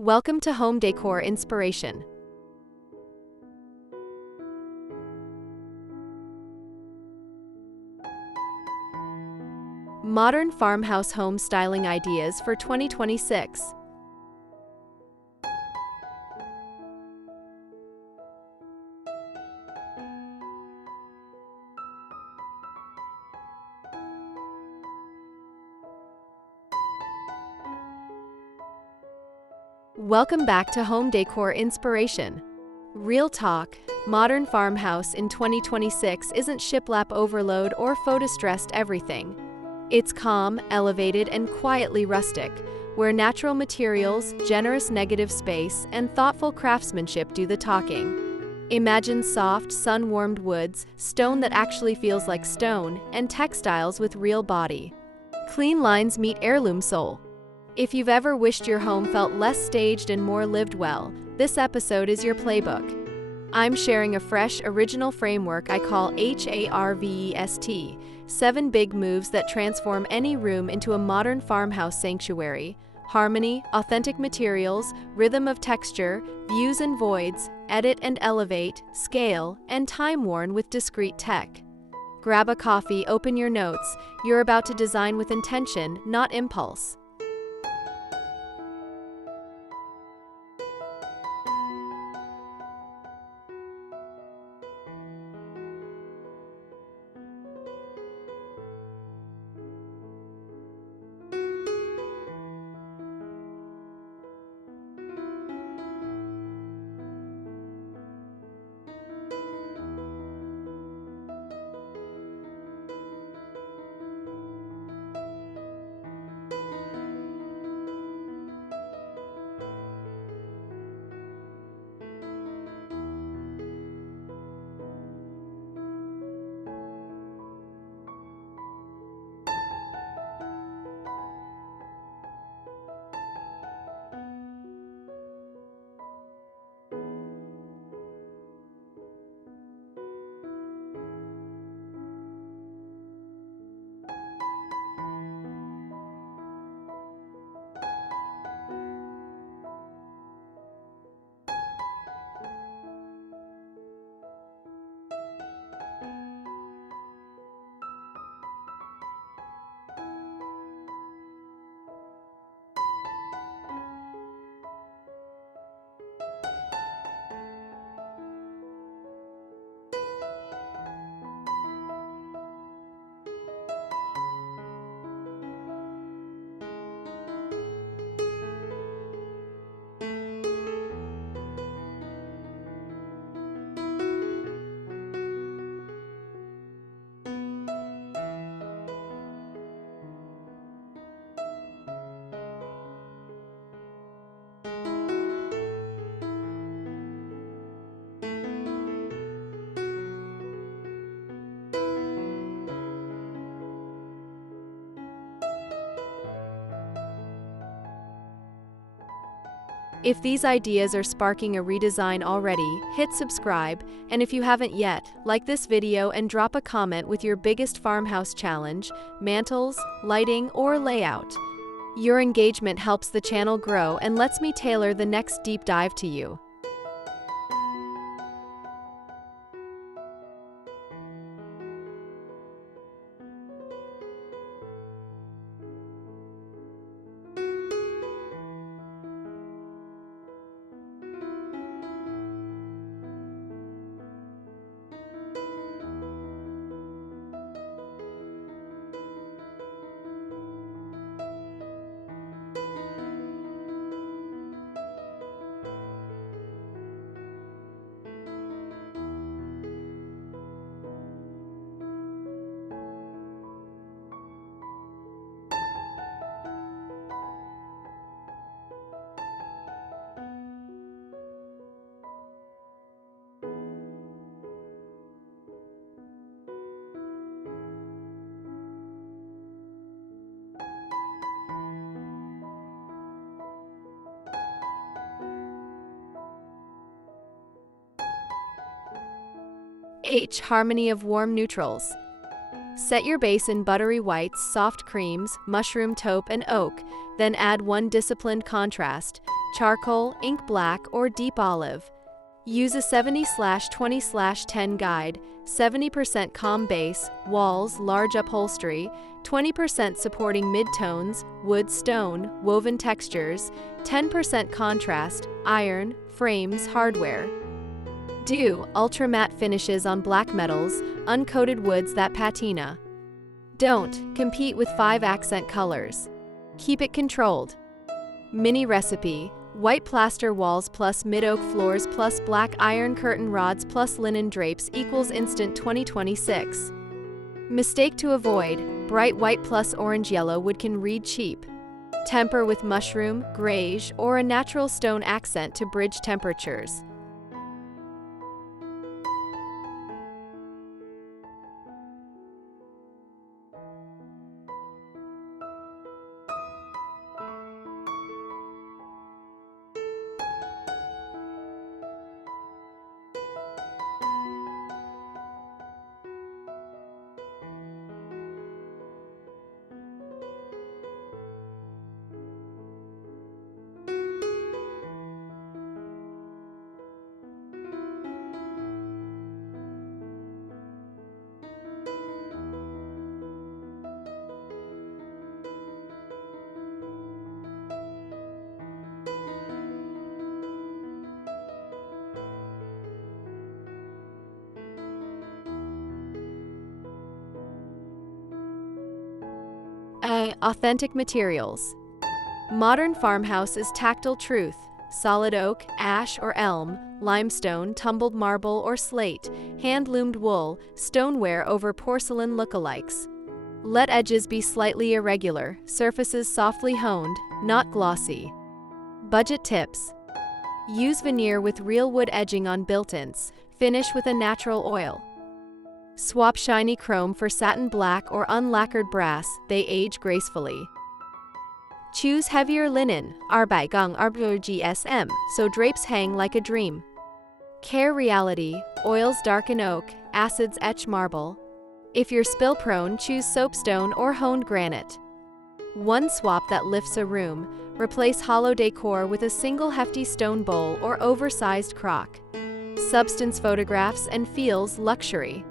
Welcome to Home Decor Inspiration. Modern farmhouse home styling ideas for 2026. Welcome back to Home Decor Inspiration. Real talk, modern farmhouse in 2026 isn't shiplap overload or photo-stressed everything. It's calm, elevated, and quietly rustic, where natural materials, generous negative space, and thoughtful craftsmanship do the talking. Imagine soft, sun-warmed woods, stone that actually feels like stone, and textiles with real body. Clean lines meet heirloom soul. If you've ever wished your home felt less staged and more lived well, this episode is your playbook. I'm sharing a fresh, original framework I call HARVEST, 7 big moves that transform any room into a modern farmhouse sanctuary. Harmony, authentic materials, rhythm of texture, views and voids, edit and elevate, scale, and time-worn with discreet tech. Grab a coffee, open your notes. You're about to design with intention, not impulse. If these ideas are sparking a redesign already, hit subscribe, and if you haven't yet, like this video and drop a comment with your biggest farmhouse challenge, mantles, lighting, or layout. Your engagement helps the channel grow and lets me tailor the next deep dive to you. Harmony of warm neutrals. Set your base in buttery whites, soft creams, mushroom taupe, and oak, then add one disciplined contrast, charcoal, ink black, or deep olive. Use a 70/20/10 guide, 70% calm base, walls, large upholstery, 20% supporting mid-tones, wood, stone, woven textures, 10% contrast, iron, frames, hardware. Do ultra matte finishes on black metals, uncoated woods that patina. Don't compete with 5 accent colors. Keep it controlled. Mini recipe: white plaster walls plus mid-oak floors plus black iron curtain rods plus linen drapes equals instant 2026. Mistake to avoid: bright white plus orange yellow wood can read cheap. Temper with mushroom, beige, or a natural stone accent to bridge temperatures. Authentic materials. Modern farmhouse is tactile truth: solid oak, ash or elm, limestone, tumbled marble or slate, hand-loomed wool, stoneware over porcelain lookalikes. Let edges be slightly irregular, surfaces softly honed, not glossy. Budget tips: use veneer with real wood edging on built-ins, finish with a natural oil. Swap shiny chrome for satin black or unlacquered brass, they age gracefully. Choose heavier linen, arbeigang GSM, so drapes hang like a dream. Care reality, oils darken oak, acids etch marble. If you're spill-prone, choose soapstone or honed granite. One swap that lifts a room: replace hollow decor with a single hefty stone bowl or oversized crock. Substance photographs and feels luxury.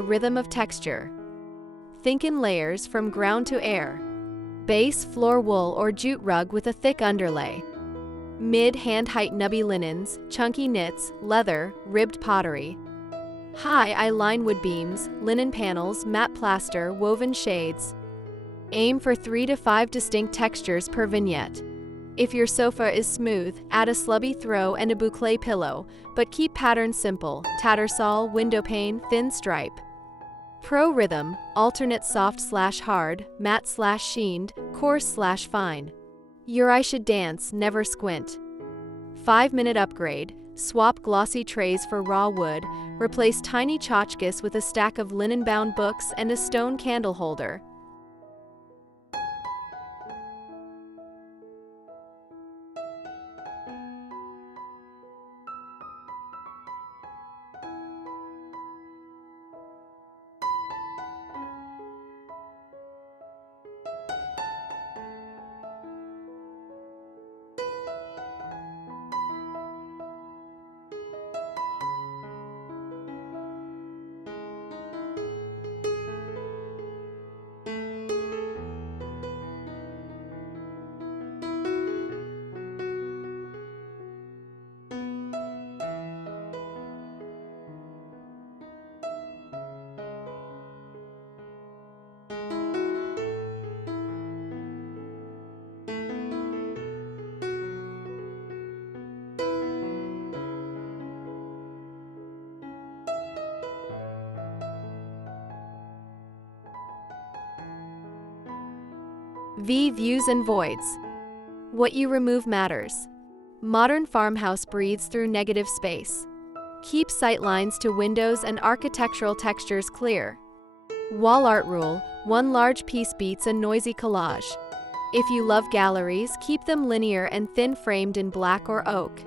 Rhythm of texture. Think in layers from ground to air. Base, floor wool or jute rug with a thick underlay. Mid, hand-height nubby linens, chunky knits, leather, ribbed pottery. High, eye-line wood beams, linen panels, matte plaster, woven shades. Aim for 3 to 5 distinct textures per vignette. If your sofa is smooth, add a slubby throw and a boucle pillow, but keep patterns simple: tattersall, window pane, thin stripe. Pro rhythm: alternate soft/hard, matte/sheened, coarse/fine. Your eye should dance, never squint. 5-minute upgrade: swap glossy trays for raw wood, replace tiny tchotchkes with a stack of linen-bound books and a stone candle holder. V. Views and voids. What you remove matters. Modern farmhouse breathes through negative space. Keep sightlines to windows and architectural textures clear. Wall art rule: one large piece beats a noisy collage. If you love galleries, keep them linear and thin-framed in black or oak.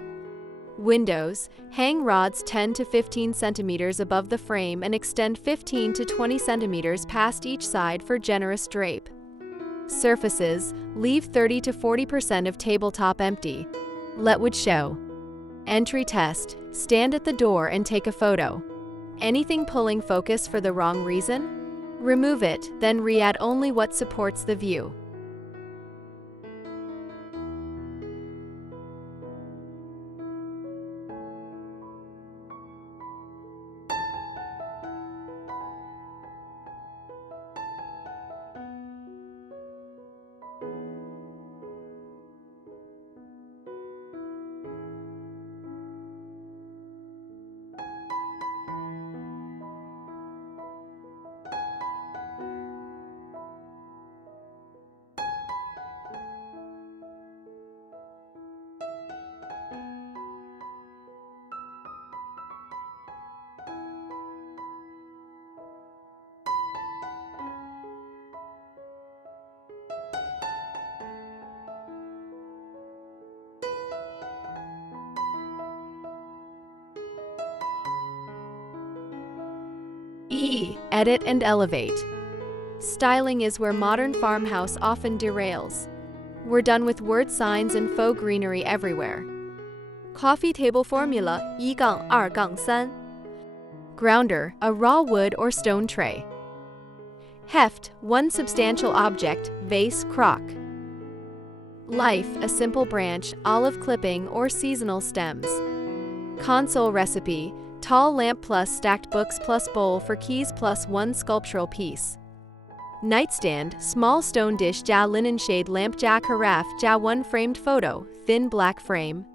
Windows: hang rods 10 to 15 centimeters above the frame and extend 15 to 20 centimeters past each side for generous drape. Surfaces: leave 30 to 40% of tabletop empty. Let wood show. Entry test: stand at the door and take a photo. Anything pulling focus for the wrong reason? Remove it, then re-add only what supports the view. E. Edit and elevate. Styling is where modern farmhouse often derails. We're done with word signs and faux greenery everywhere. Coffee table formula 1-2-3. Grounder: a raw wood or stone tray. Heft: one substantial object, vase, crock. Life: a simple branch, olive clipping, or seasonal stems. Console recipe: tall lamp plus stacked books plus bowl for keys plus one sculptural piece. Nightstand: small stone dish ja linen shade lamp ja carafe ja one framed photo, thin black frame.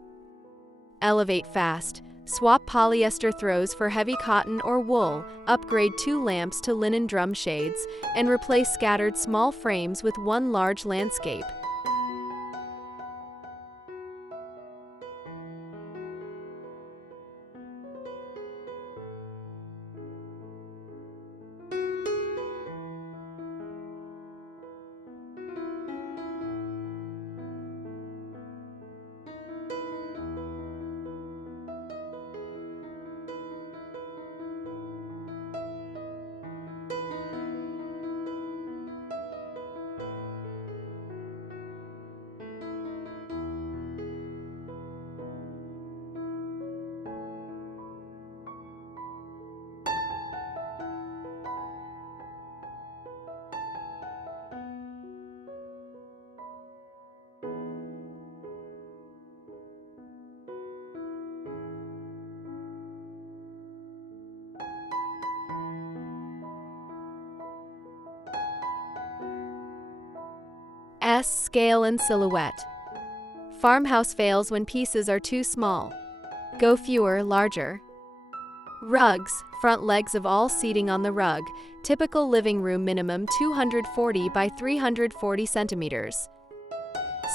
Elevate fast: swap polyester throws for heavy cotton or wool, upgrade 2 lamps to linen drum shades, and replace scattered small frames with one large landscape. S. Scale and silhouette. Farmhouse fails when pieces are too small. Go fewer, larger. Rugs: front legs of all seating on the rug, typical living room minimum 240 by 340 centimeters.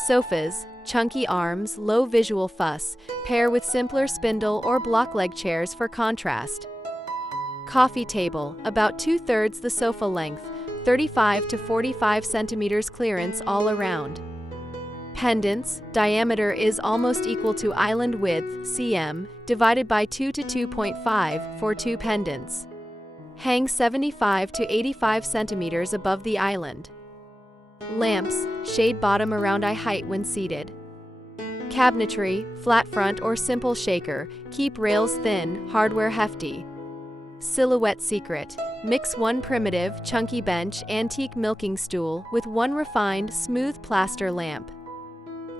Sofas: chunky arms, low visual fuss, pair with simpler spindle or block leg chairs for contrast. Coffee table: about 2/3 the sofa length, 35 to 45 centimeters clearance all around. Pendants: diameter is almost equal to island width, cm, divided by 2 to 2.5 for 2 pendants. Hang 75 to 85 centimeters above the island. Lamps: shade bottom around eye height when seated. Cabinetry: flat front or simple shaker, keep rails thin, hardware hefty. Silhouette secret: mix one primitive, chunky bench, antique milking stool with one refined, smooth plaster lamp.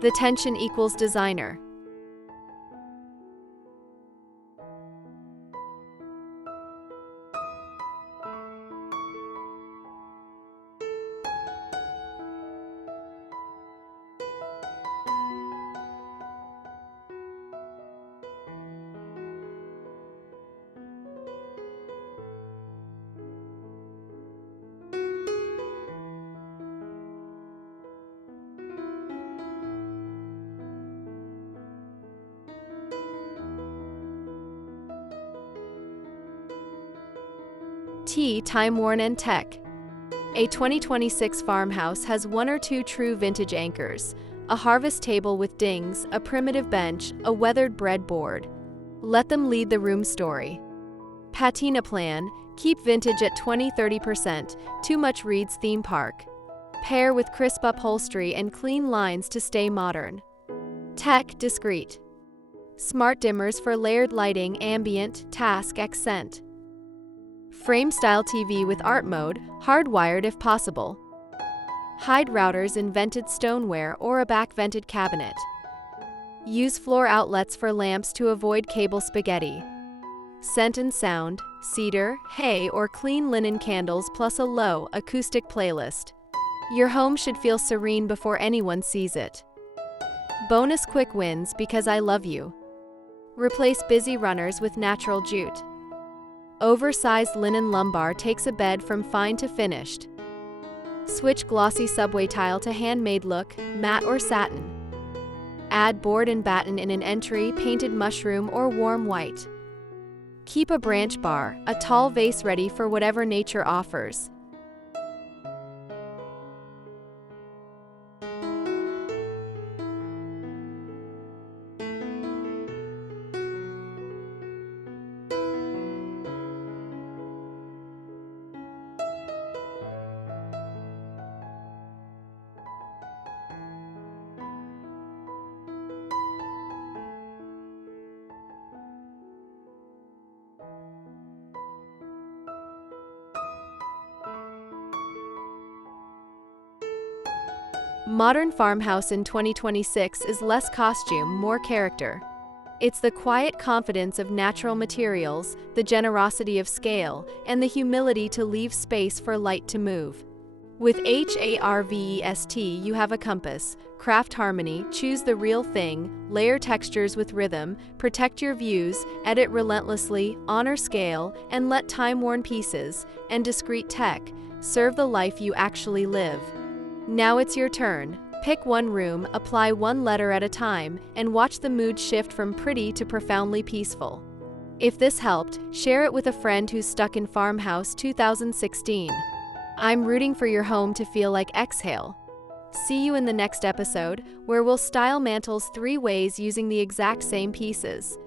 The tension equals designer. T. Timeworn and Tech. A 2026 farmhouse has one or two true vintage anchors: a harvest table with dings, a primitive bench, a weathered breadboard. Let them lead the room story. Patina plan: keep vintage at 20–30%, too much reads theme park. Pair with crisp upholstery and clean lines to stay modern. Tech discreet. Smart dimmers for layered lighting, ambient, task accent. Frame-style TV with art mode, hardwired if possible. Hide routers in vented stoneware or a back-vented cabinet. Use floor outlets for lamps to avoid cable spaghetti. Scent and sound: cedar, hay, or clean linen candles plus a low, acoustic playlist. Your home should feel serene before anyone sees it. Bonus quick wins because I love you. Replace busy runners with natural jute. Oversized linen lumbar takes a bed from fine to finished. Switch glossy subway tile to handmade look, matte or satin. Add board and batten in an entry, painted mushroom or warm white. Keep a branch bar, a tall vase ready for whatever nature offers. Modern farmhouse in 2026 is less costume, more character. It's the quiet confidence of natural materials, the generosity of scale, and the humility to leave space for light to move. With HARVEST, you have a compass. Craft harmony, choose the real thing, layer textures with rhythm, protect your views, edit relentlessly, honor scale, and let time-worn pieces and discreet tech serve the life you actually live. Now it's your turn. Pick one room, apply one letter at a time, and watch the mood shift from pretty to profoundly peaceful. If this helped, share it with a friend who's stuck in Farmhouse 2016. I'm rooting for your home to feel like exhale. See you in the next episode, where we'll style mantles 3 ways using the exact same pieces.